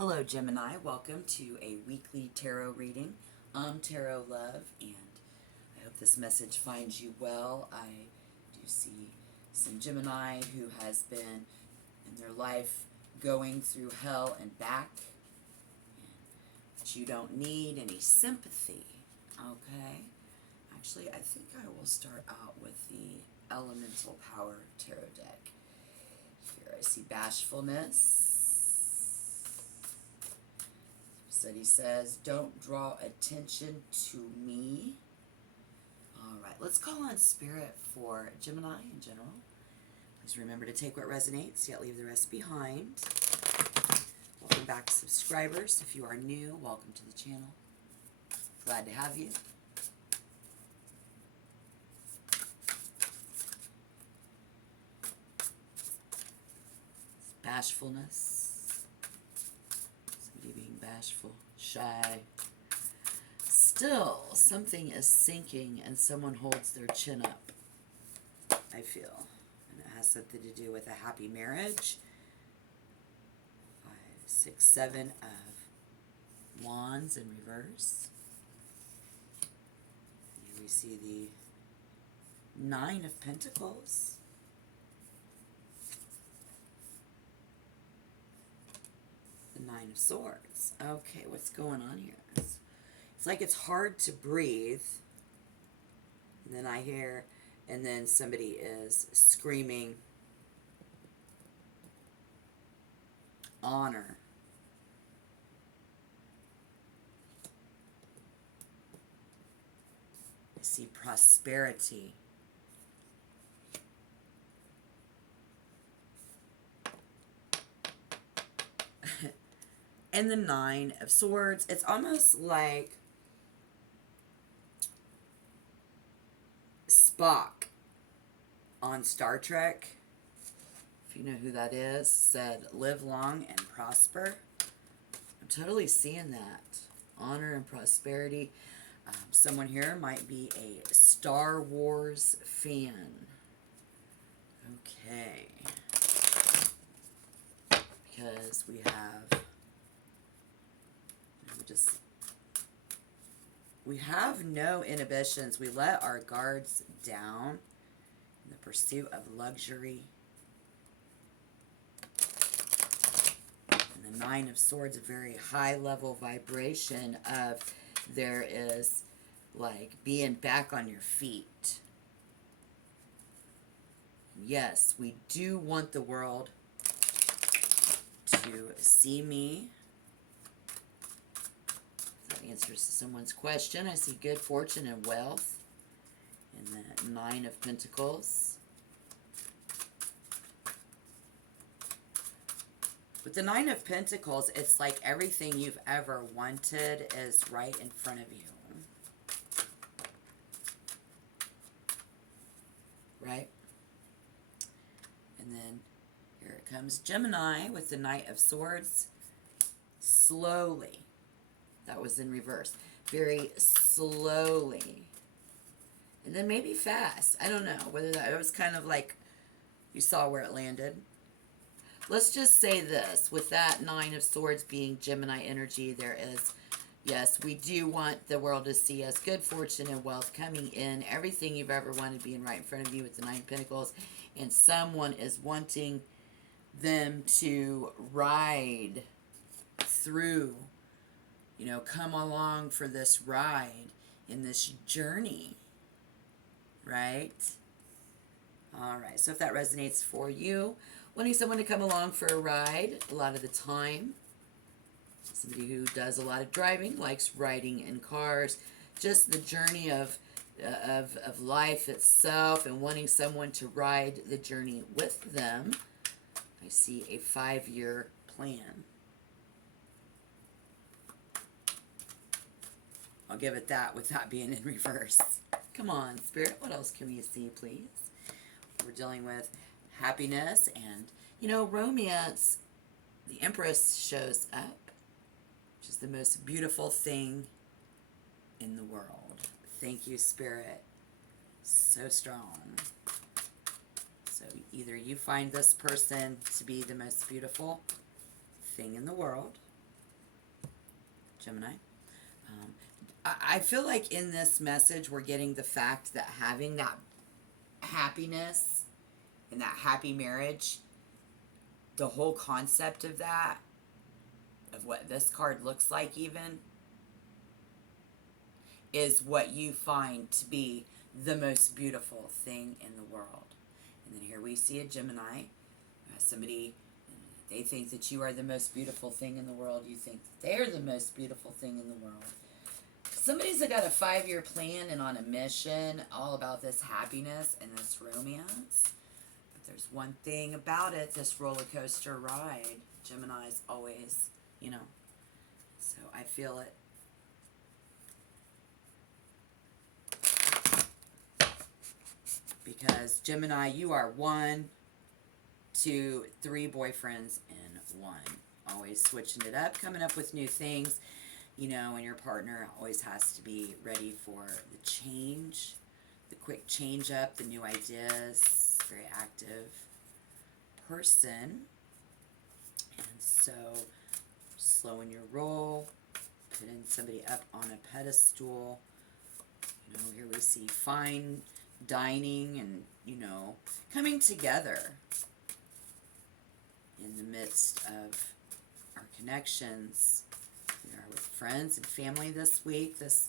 Hello, Gemini. Welcome to a weekly tarot reading. I'm Tarot Love, and I hope this message finds you well. I do see some Gemini who has been in their life going through hell and back, but you don't need any sympathy, okay? Actually, I think I will start out with the Elemental Power Tarot deck. Here I see bashfulness. Study says, don't draw attention to me. All right, let's call on Spirit for Gemini in general. Please remember to take what resonates, yet leave the rest behind. Welcome back, subscribers. If you are new, welcome to the channel. Glad to have you. Bashfulness. Somebody being bashful, shy. Still, something is sinking and someone holds their chin up, I feel. And it has something to do with a happy marriage. 5, 6, 7 of Wands in reverse. Here we see the 9 of Pentacles. The 9 of Swords. Okay, what's going on here? It's like it's hard to breathe. And then I hear, and then somebody is screaming, honor. I see prosperity. And the 9 of Swords. It's almost like Spock on Star Trek, if you know who that is, said, live long and prosper. I'm totally seeing that. Honor and prosperity. Someone here might be a Star Wars fan. Okay. Because we have... We have no inhibitions. We let our guards down in the pursuit of luxury. And the 9 of Swords, a very high level vibration of there is like being back on your feet. Yes, we do want the world to see me. Answers to someone's question. I see good fortune and wealth in the 9 of Pentacles. With the 9 of Pentacles, it's like everything you've ever wanted is right in front of you. Right? And then here it comes Gemini with the Knight of Swords. Slowly. That was in reverse. Very slowly. And then maybe fast. I don't know whether that... It was kind of like... You saw where it landed. Let's just say this. With that 9 of Swords being Gemini energy, there is... Yes, we do want the world to see us. Good fortune and wealth coming in. Everything you've ever wanted being right in front of you with the 9 of Pentacles. And someone is wanting them to ride through... You know, come along for this ride in this journey, right? All right, so if that resonates for you, wanting someone to come along for a ride a lot of the time, somebody who does a lot of driving, likes riding in cars, just the journey of life itself and wanting someone to ride the journey with them. I see a 5-year plan. I'll give it that with that being in reverse. Come on, Spirit. What else can we see, please? We're dealing with happiness and, you know, romance. The Empress shows up, which is the most beautiful thing in the world. Thank you, Spirit. So strong. So either you find this person to be the most beautiful thing in the world, Gemini. I feel like in this message we're getting the fact that having that happiness and that happy marriage, the whole concept of that, of what this card looks like even, is what you find to be the most beautiful thing in the world. And then here we see a Gemini, somebody, they think that you are the most beautiful thing in the world. You think that they're the most beautiful thing in the world. Somebody's got a 5-year plan and on a mission all about this happiness and this romance. But there's one thing about it, this roller coaster ride. Gemini's always, you know. So I feel it. Because Gemini, you are 1, 2, 3 boyfriends in one. Always switching it up, coming up with new things. You know, and your partner always has to be ready for the change, the quick change up, the new ideas. Very active person. And so, slowing your roll, putting somebody up on a pedestal. You know, here we see fine dining and, you know, coming together in the midst of our connections. We are with friends and family this week. This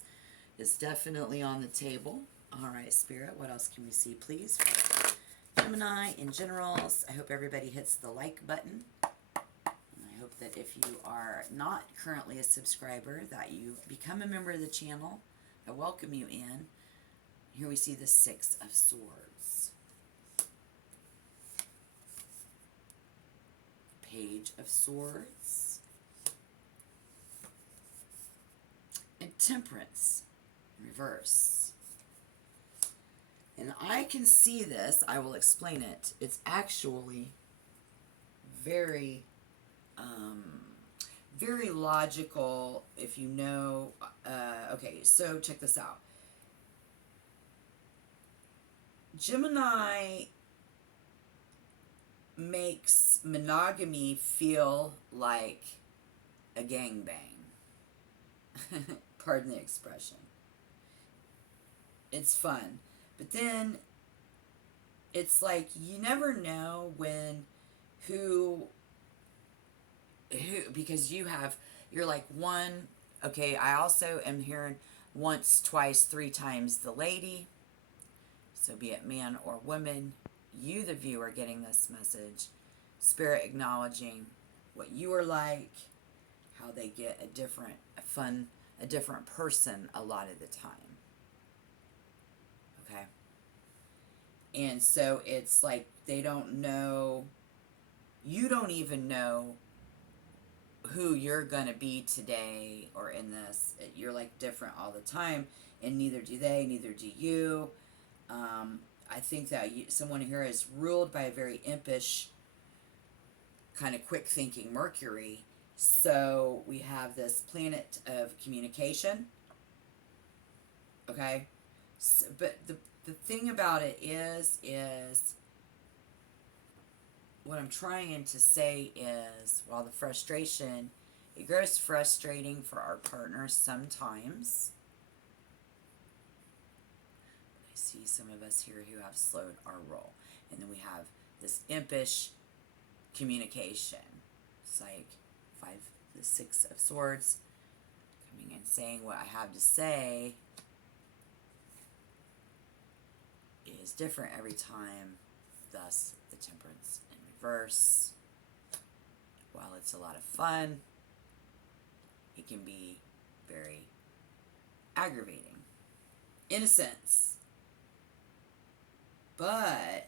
is definitely on the table. All right, Spirit, what else can we see, please, for Gemini in generals? I hope everybody hits the like button. And I hope that if you are not currently a subscriber, that you become a member of the channel. I welcome you in. Here we see the 6 of Swords. Page of Swords. And Temperance in reverse. And I can see this. I will explain it. It's actually very, very logical if you know. Okay, so check this out. Gemini makes monogamy feel like a gangbang. Pardon the expression. It's fun. But then it's like you never know when who because you're like one, okay, I also am hearing once, twice, 3 times the lady. So be it man or woman, you the viewer getting this message, Spirit acknowledging what you are like, how they get a different person a lot of the time. Okay? And so it's like they don't know, you don't even know who you're going to be today or in this. You're like different all the time, and neither do they, neither do you. I think that someone here is ruled by a very impish, kind of quick thinking Mercury. So we have this planet of communication. Okay? So, but the thing about it is what I'm trying to say is, while the frustration, it grows frustrating for our partners sometimes. I see some of us here who have slowed our roll. And then we have this impish communication. It's like the 6 of Swords coming and saying what I have to say is different every time. Thus, the Temperance in reverse. While it's a lot of fun, it can be very aggravating, in a sense. But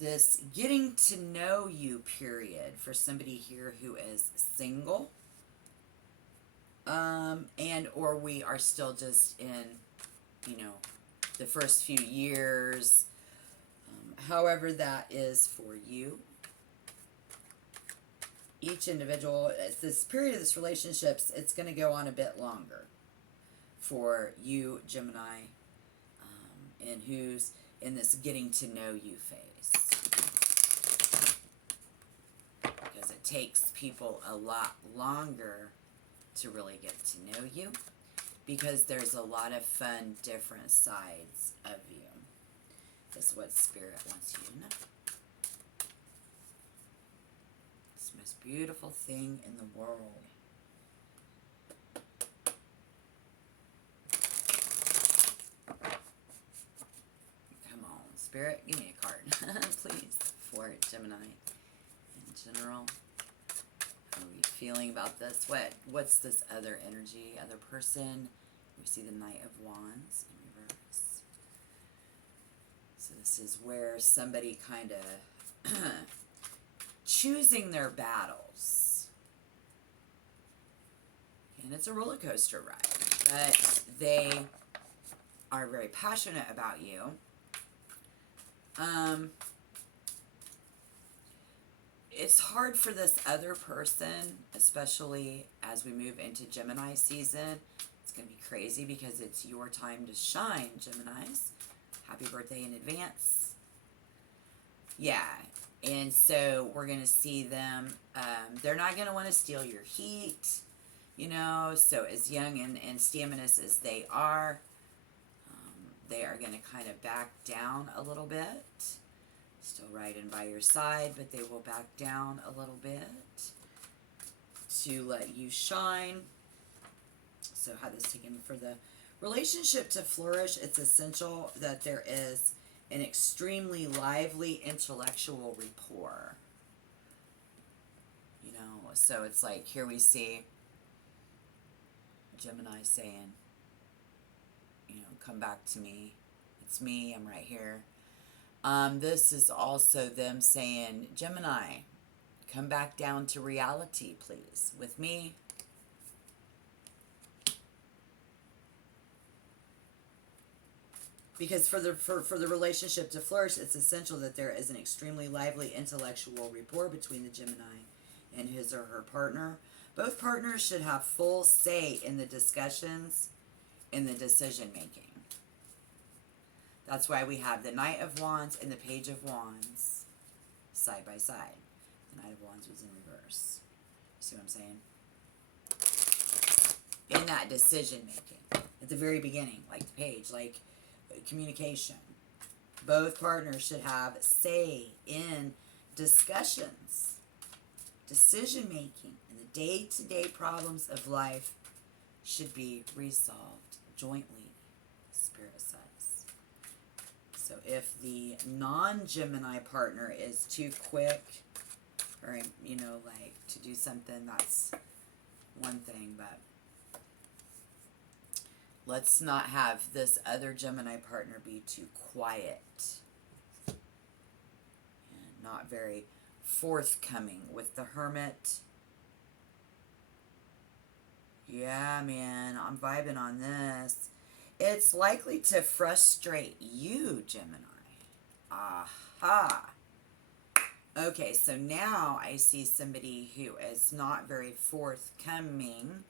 this getting to know you period for somebody here who is single, and or we are still just in, you know, the first few years, however that is for you. Each individual, this period of this relationships, it's going to go on a bit longer for you, Gemini, and who's in this getting to know you phase. because it takes people a lot longer to really get to know you, because there's a lot of fun, different sides of you. That's what Spirit wants you to know. It's the most beautiful thing in the world. Come on, Spirit, give me a card, please, for Gemini. In general, how are you feeling about this? What's this other energy, other person? We see the Knight of Wands in reverse. So this is where somebody kind of choosing their battles. And it's a roller coaster ride, but they are very passionate about you. It's hard for this other person, especially as we move into Gemini season. It's going to be crazy because it's your time to shine, Geminis. Happy birthday in advance. Yeah, and so we're going to see them. They're not going to want to steal your heat, you know. So as young and staminous as they are going to kind of back down a little bit. Still riding by your side, but they will back down a little bit to let you shine. So how this taken for the relationship to flourish, it's essential that there is an extremely lively intellectual rapport. You know, so it's like here we see Gemini saying, you know, come back to me. It's me, I'm right here. This is also them saying, Gemini, come back down to reality, please, with me. Because for the relationship to flourish, it's essential that there is an extremely lively intellectual rapport between the Gemini and his or her partner. Both partners should have full say in the discussions, in the decision making. That's why we have the Knight of Wands and the Page of Wands side by side. The Knight of Wands was in reverse. See what I'm saying? In that decision making, at the very beginning, like the page, like communication. Both partners should have say in discussions, decision making, and the day-to-day problems of life should be resolved jointly, Spirit says. So if the non-Gemini partner is too quick, or, you know, like to do something, that's one thing, but let's not have this other Gemini partner be too quiet and not very forthcoming. With the Hermit, yeah, man, I'm vibing on this. It's likely to frustrate you, Gemini. Aha. Okay, so now I see somebody who is not very forthcoming.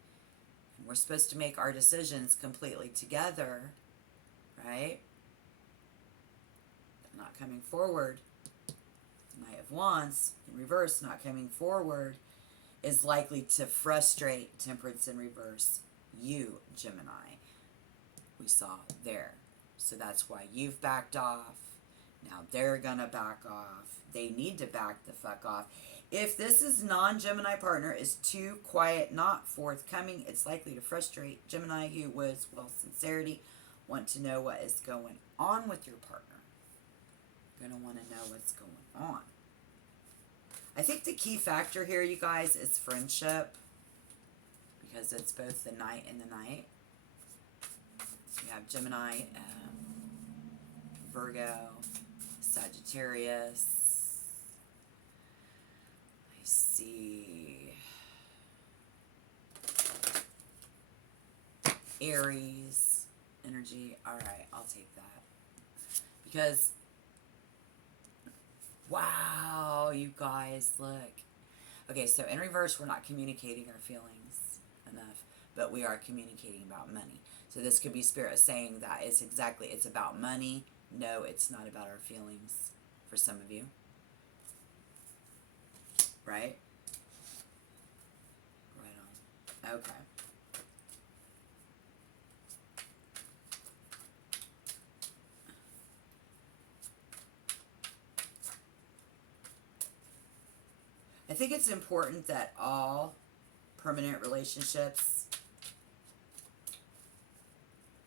We're supposed to make our decisions completely together, right? They're not coming forward. The Knight of Wands in reverse, not coming forward, is likely to frustrate Temperance in reverse you, Gemini. We saw there. So that's why you've backed off. Now they're gonna back off. They need to back the fuck off. If this is non-Gemini partner is too quiet, not forthcoming, it's likely to frustrate Gemini who was, well, sincerity, want to know what is going on with your partner. You're going to want to know what's going on. I think the key factor here, you guys, is friendship, because it's both the Knight and the Knight. So you have Gemini, Virgo, Sagittarius. I see Aries energy. All right, I'll take that. Because, wow, you guys, look. Okay, so in reverse, we're not communicating our feelings enough, but we are communicating about money. So this could be Spirit saying that it's about money. No, it's not about our feelings for some of you. Right? Okay. I think it's important that all permanent relationships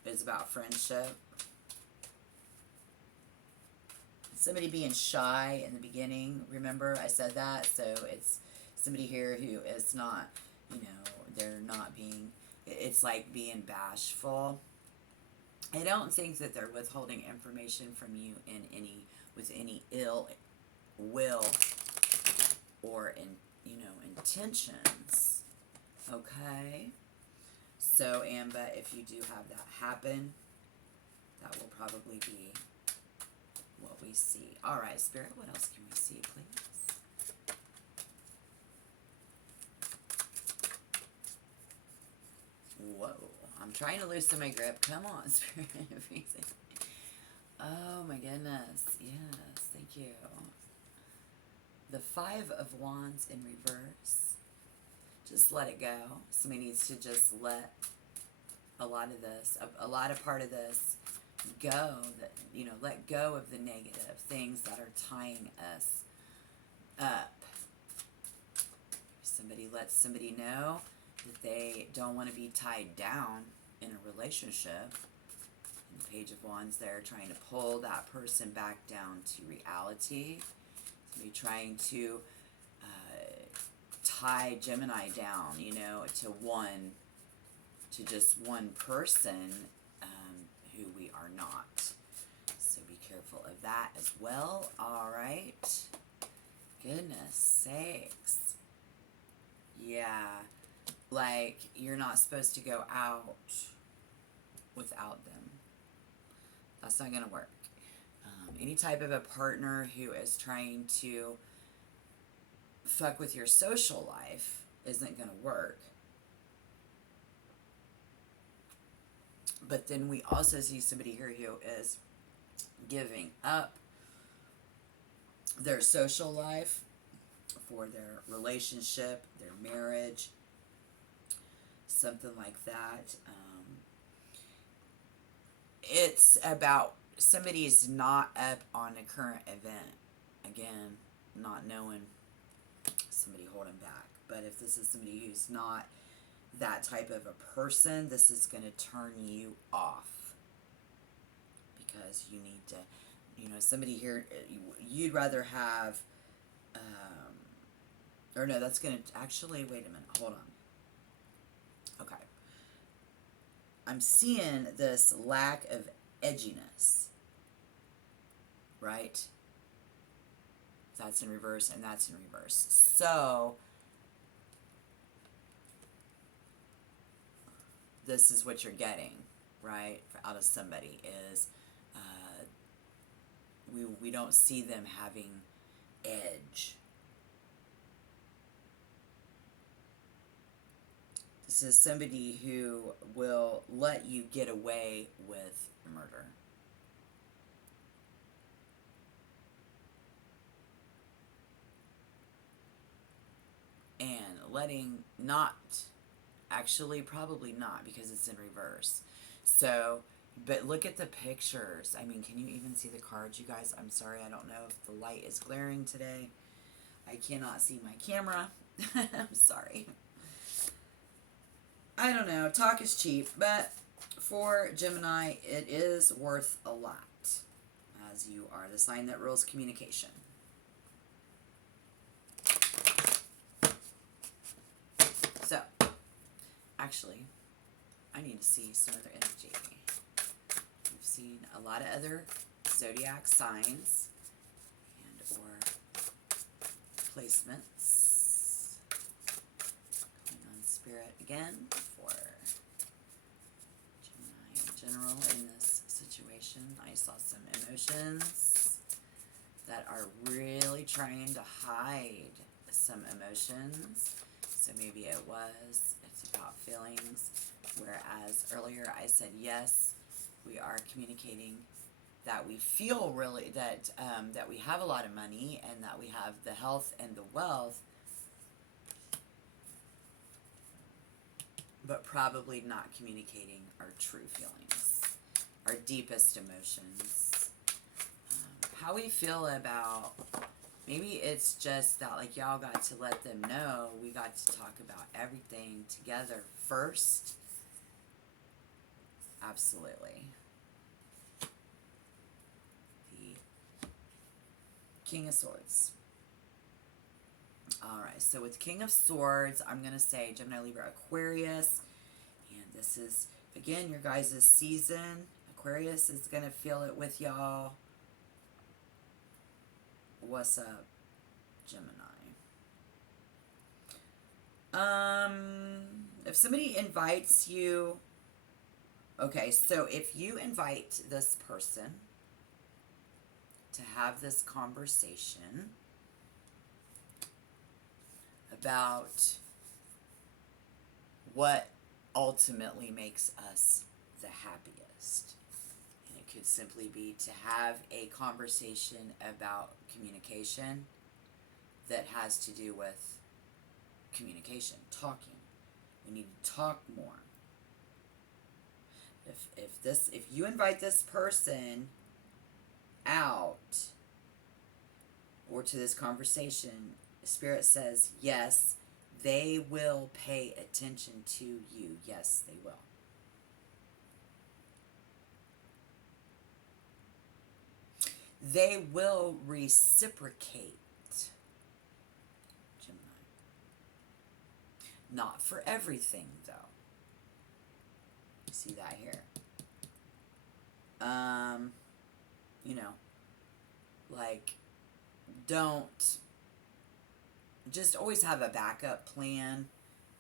is about friendship. Somebody being shy in the beginning, remember I said that? So it's somebody here who is not, you know, they're not being, it's like being bashful. I don't think that they're withholding information from you in any, with any ill will or in, you know, intentions. Okay? So, Amba, if you do have that happen, that will probably be what we see. All right, Spirit, what else can we see, please? Whoa, I'm trying to loosen my grip. Come on, Spirit. Oh, my goodness. Yes, thank you. The Five of Wands in reverse. Just let it go. Somebody needs to just let a lot of this, a lot of part of this go, that, you know, let go of the negative things that are tying us up. Somebody lets somebody know that they don't want to be tied down in a relationship. And the Page of Wands there, trying to pull that person back down to reality. Somebody trying to tie Gemini down, you know, to just one person who we are not. So be careful of that as well. All right. Goodness sakes. Yeah. Like, you're not supposed to go out without them. That's not going to work. Any type of a partner who is trying to fuck with your social life isn't going to work. But then we also see somebody here who is giving up their social life for their relationship, their marriage, something like that. It's about somebody's not up on a current event. Again, not knowing, somebody holding back. But if this is somebody who's not that type of a person, this is going to turn you off. Because you need to, you know, somebody here, you'd rather have, or no, that's going to, actually, wait a minute, hold on. Okay. I'm seeing this lack of edginess, right? That's in reverse, and that's in reverse. So, this is what you're getting, right, out of somebody is we don't see them having edge. This is somebody who will let you get away with murder. And letting not, actually probably not, because it's in reverse. So, but look at the pictures. I mean, can you even see the cards, you guys? I'm sorry, I don't know if the light is glaring today. I cannot see my camera. I'm sorry. I don't know. Talk is cheap, but for Gemini, it is worth a lot, as you are the sign that rules communication. So, actually, I need to see some other energy. We've seen a lot of other zodiac signs and or placements. Calling on Spirit again for Gemini in general in this situation. I saw some emotions that are really trying to hide some emotions. So maybe it's about feelings. Whereas earlier I said, yes, we are communicating that we feel really, that we have a lot of money and that we have the health and the wealth. but probably not communicating our true feelings, our deepest emotions, how we feel about, maybe it's just that, like, y'all got to let them know we got to talk about everything together first. Absolutely. The King of Swords. Alright, so with King of Swords, I'm going to say Gemini, Libra, Aquarius. And this is, again, your guys' season. Aquarius is going to feel it with y'all. What's up, Gemini? If somebody invites you, okay, so if you invite this person to have this conversation about what ultimately makes us the happiest, and it could simply be to have a conversation about communication that has to do with communication, talking. We need to talk more. If you invite this person out or to this conversation, Spirit says yes, they will pay attention to you. Yes, they will. They will reciprocate. Gemini. Not for everything, though. You see that here. You know, like, don't, just always have a backup plan,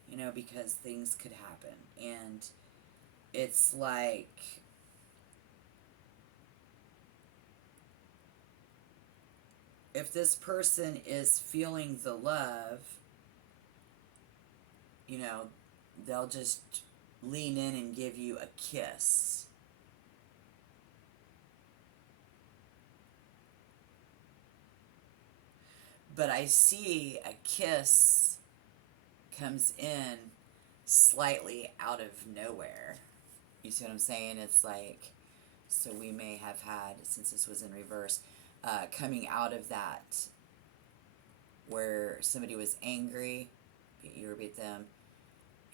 you know, because things could happen. And it's like, if this person is feeling the love, you know, they'll just lean in and give you a kiss. But I see a kiss comes in slightly out of nowhere. You see what I'm saying? It's like, so we may have had, since this was in reverse, coming out of that where somebody was angry, you irritate them,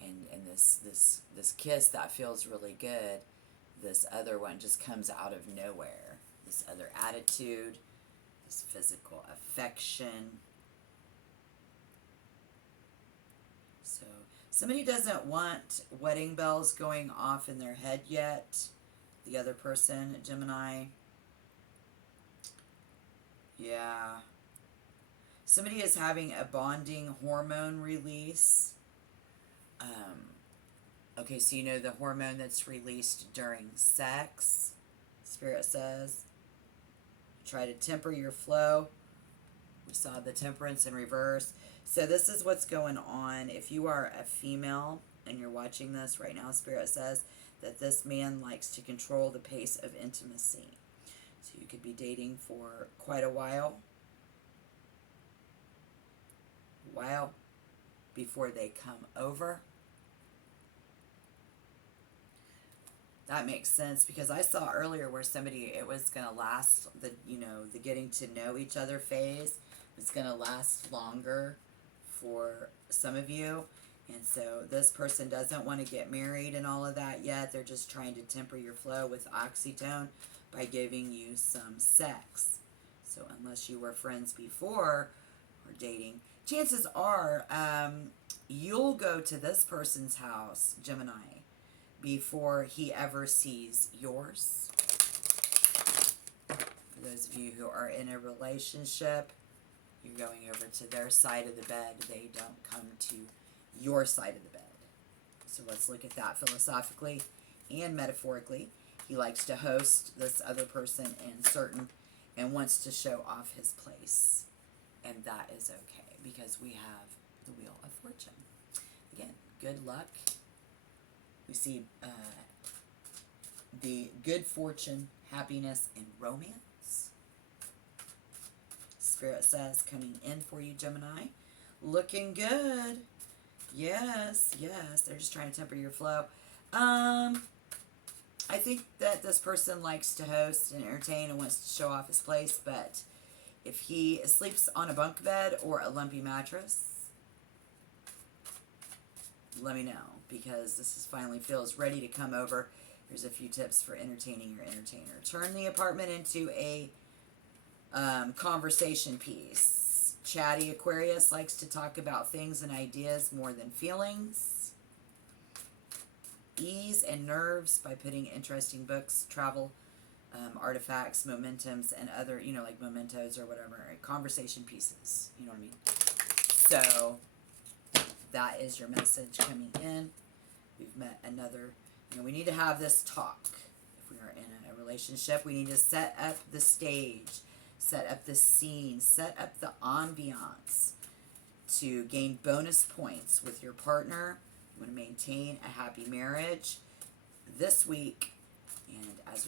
and this kiss that feels really good, this other one just comes out of nowhere. This other attitude, this physical affection. So somebody doesn't want wedding bells going off in their head yet. The other person, Gemini. Yeah. Somebody is having a bonding hormone release. Okay, so you know the hormone that's released during sex, Spirit says. Try to temper your flow. We saw the temperance in reverse. So this is what's going on. If you are a female and you're watching this right now, Spirit says that this man likes to control the pace of intimacy. So you could be dating for quite a while before they come over. That makes sense, because I saw earlier where somebody, it was going to last, the getting to know each other phase was going to last longer for some of you. And so this person doesn't want to get married and all of that yet. They're just trying to temper your flow with oxytocin by giving you some sex. So unless you were friends before or dating, chances are you'll go to this person's house, Gemini, before he ever sees yours. For those of you who are in a relationship, you're going over to their side of the bed. They don't come to your side of the bed. So let's look at that philosophically and metaphorically. He likes to host this other person and wants to show off his place. And that is okay, because we have the Wheel of Fortune. Again, good luck. We see the good fortune, happiness, and romance. Spirit says coming in for you, Gemini. Looking good. Yes, yes. They're just trying to temper your flow. I think that this person likes to host and entertain and wants to show off his place, but if he sleeps on a bunk bed or a lumpy mattress, let me know, because this is finally feels ready to come over. Here's a few tips for entertaining your entertainer. Turn the apartment into a conversation piece. Chatty Aquarius likes to talk about things and ideas more than feelings. Ease and nerves by putting interesting books, travel, artifacts, momentums, and other, like mementos or whatever, conversation pieces. You know what I mean? So that is your message coming in. We've met another, we need to have this talk. If we are in a relationship, we need to set up the stage, set up the scene, set up the ambiance to gain bonus points with your partner. You want to maintain a happy marriage this week. And as